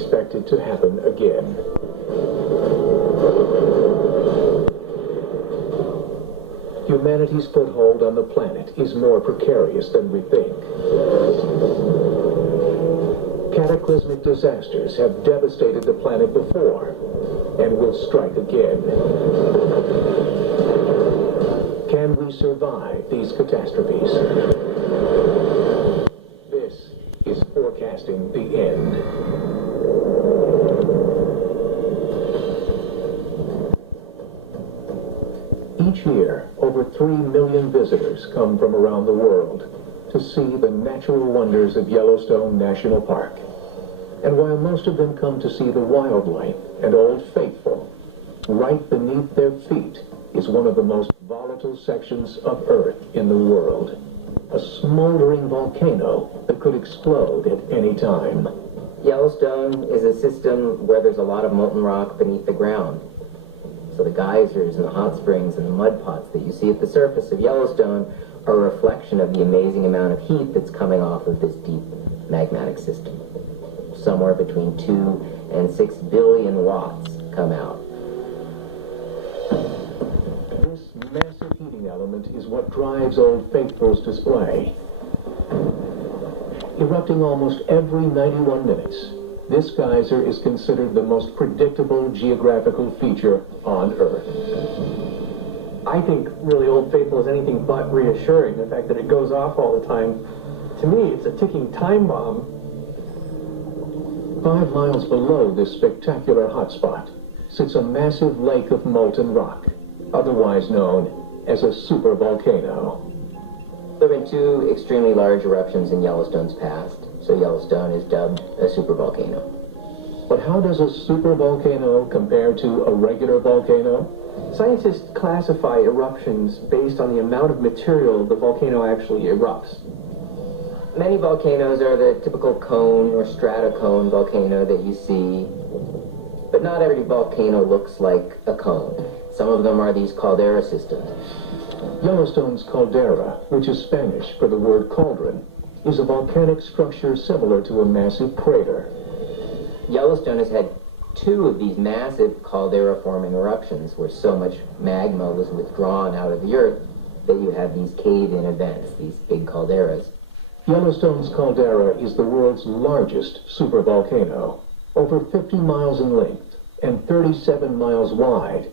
expect it to happen again. Humanity's foothold on the planet is more precarious than we think. Cataclysmic disasters have devastated the planet before and will strike again. Can we survive these catastrophes? This is forecasting the end. Each year, over 3 million visitors come from around the world to see the natural wonders of Yellowstone National Park. And while most of them come to see the wildlife and Old Faithful, right beneath their feet is one of the most volatile sections of Earth in the world. A smoldering volcano that could explode at any time. Yellowstone is a system where there's a lot of molten rock beneath the ground. So the geysers and the hot springs and the mud pots that you see at the surface of Yellowstone are a reflection of the amazing amount of heat that's coming off of this deep magmatic system. Somewhere between 2 and 6 billion watts come out. This massive heating element is what drives Old Faithful's display. Erupting almost every 91 minutes, this geyser is considered the most predictable geographical feature on Earth. I think really Old Faithful is anything but reassuring. The fact that it goes off all the time, to me, it's a ticking time bomb. 5 miles below this spectacular hotspot sits a massive lake of molten rock, otherwise known as a supervolcano. There have been 2 extremely large eruptions in Yellowstone's past, so Yellowstone is dubbed a supervolcano. But how does a supervolcano compare to a regular volcano? Scientists classify eruptions based on the amount of material the volcano actually erupts. Many volcanoes are the typical cone or stratocone volcano that you see, but not every volcano looks like a cone. Some of them are these caldera systems. Yellowstone's caldera, which is Spanish for the word cauldron, is a volcanic structure similar to a massive crater. Yellowstone has had 2 of these massive caldera-forming eruptions where so much magma was withdrawn out of the earth that you have these cave-in events, these big calderas. Yellowstone's caldera is the world's largest supervolcano. Over 50 miles in length and 37 miles wide,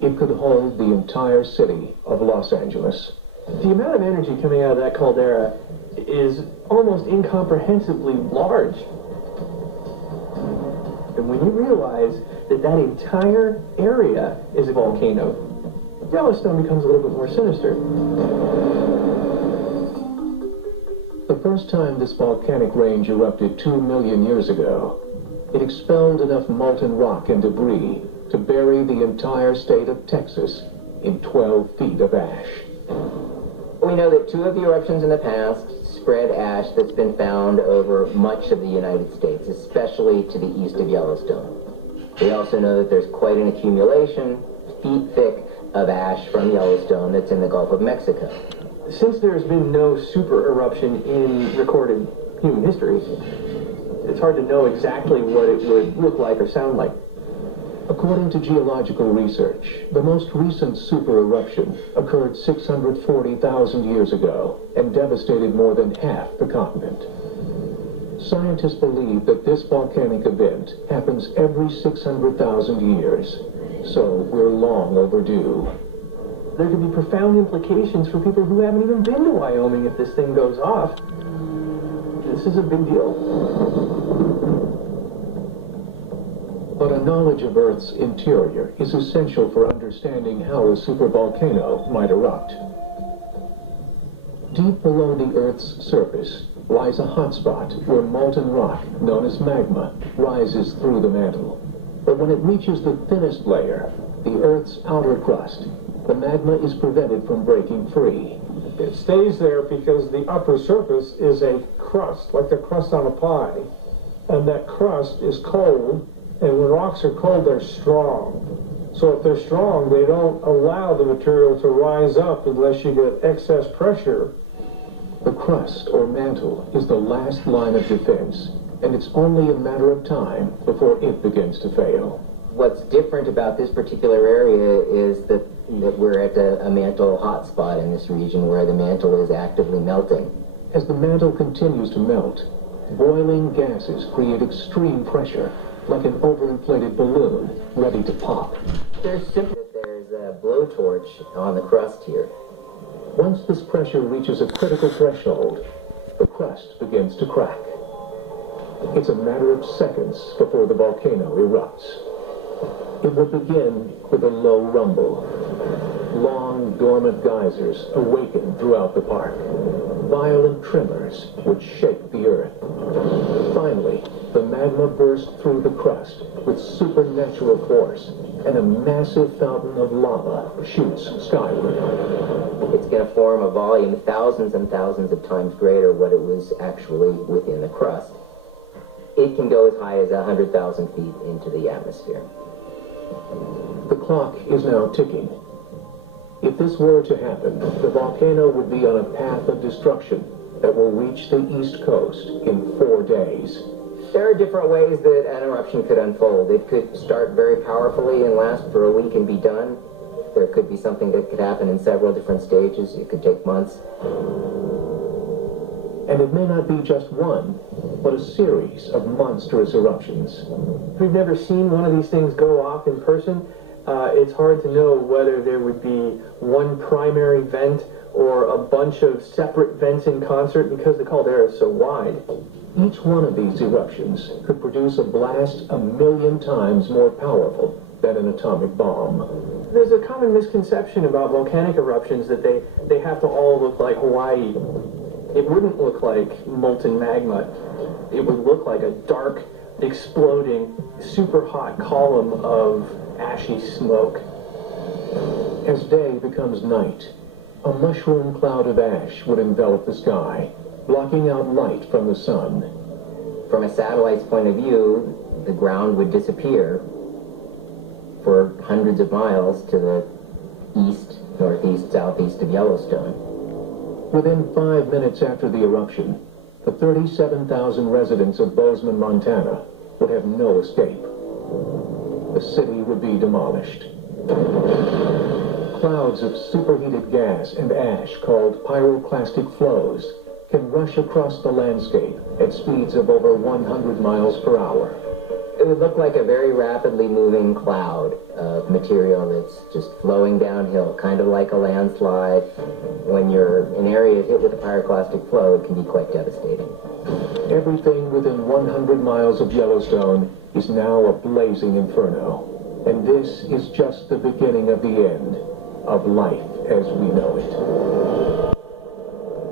it could hold the entire city of Los Angeles. The amount of energy coming out of that caldera is almost incomprehensibly large. And when you realize that that entire area is a volcano, Yellowstone becomes a little bit more sinister. The first time this volcanic range erupted 2 million years ago, it expelled enough molten rock and debris to bury the entire state of Texas in 12 feet of ash. We know that 2 of the eruptions in the past spread ash that's been found over much of the United States, especially to the east of Yellowstone. We also know that there's quite an accumulation, feet thick, of ash from Yellowstone that's in the Gulf of Mexico. Since there's been no super eruption in recorded human history, it's hard to know exactly what it would look like or sound like. According to geological research, the most recent super eruption occurred 640,000 years ago and devastated more than half the continent. Scientists believe that this volcanic event happens every 600,000 years, so we're long overdue. There could be profound implications for people who haven't even been to Wyoming if this thing goes off. This is a big deal. But a knowledge of Earth's interior is essential for understanding how a supervolcano might erupt. Deep below the Earth's surface lies a hotspot where molten rock, known as magma, rises through the mantle. But when it reaches the thinnest layer, the Earth's outer crust, the magma is prevented from breaking free. It stays there because the upper surface is a crust, like the crust on a pie. And that crust is cold, and when rocks are cold, they're strong. So if they're strong, they don't allow the material to rise up unless you get excess pressure. The crust, or mantle, is the last line of defense, and it's only a matter of time before it begins to fail. What's different about this particular area is that we're at a mantle hotspot in this region where the mantle is actively melting. As the mantle continues to melt, boiling gases create extreme pressure, like an overinflated balloon ready to pop. There's a blowtorch on the crust here. Once this pressure reaches a critical threshold, the crust begins to crack. It's a matter of seconds before the volcano erupts. It will begin with a low rumble. Long, dormant geysers awaken throughout the park. Violent tremors would shake the earth. Finally, the magma bursts through the crust with supernatural force, and a massive fountain of lava shoots skyward. It's going to form a volume thousands and thousands of times greater what it was actually within the crust. It can go as high as 100,000 feet into the atmosphere. The clock is now ticking. If this were to happen, the volcano would be on a path of destruction that will reach the East Coast in 4 days. There are different ways that an eruption could unfold. It could start very powerfully and last for a week and be done. There could be something that could happen in several different stages. It could take months. And it may not be just one, but a series of monstrous eruptions. We've never seen one of these things go off in person. It's hard to know whether there would be one primary vent or a bunch of separate vents in concert because the caldera is so wide. Each one of these eruptions could produce a blast 1,000,000 times more powerful than an atomic bomb. There's a common misconception about volcanic eruptions that they have to all look like Hawaii. It wouldn't look like molten magma. It would look like a dark, exploding, super hot column of ashy smoke. As day becomes night, a mushroom cloud of ash would envelop the sky, blocking out light from the sun. From a satellite's point of view, the ground would disappear for hundreds of miles to the east, northeast, southeast of Yellowstone. Within 5 minutes after the eruption, the 37,000 residents of Bozeman, Montana, would have no escape. The city would be demolished. Clouds of superheated gas and ash called pyroclastic flows can rush across the landscape at speeds of over 100 miles per hour. It would look like a very rapidly moving cloud of material that's just flowing downhill, kind of like a landslide. When you're in areas hit with a pyroclastic flow, it can be quite devastating. Everything within 100 miles of Yellowstone is now a blazing inferno. And this is just the beginning of the end of life as we know it.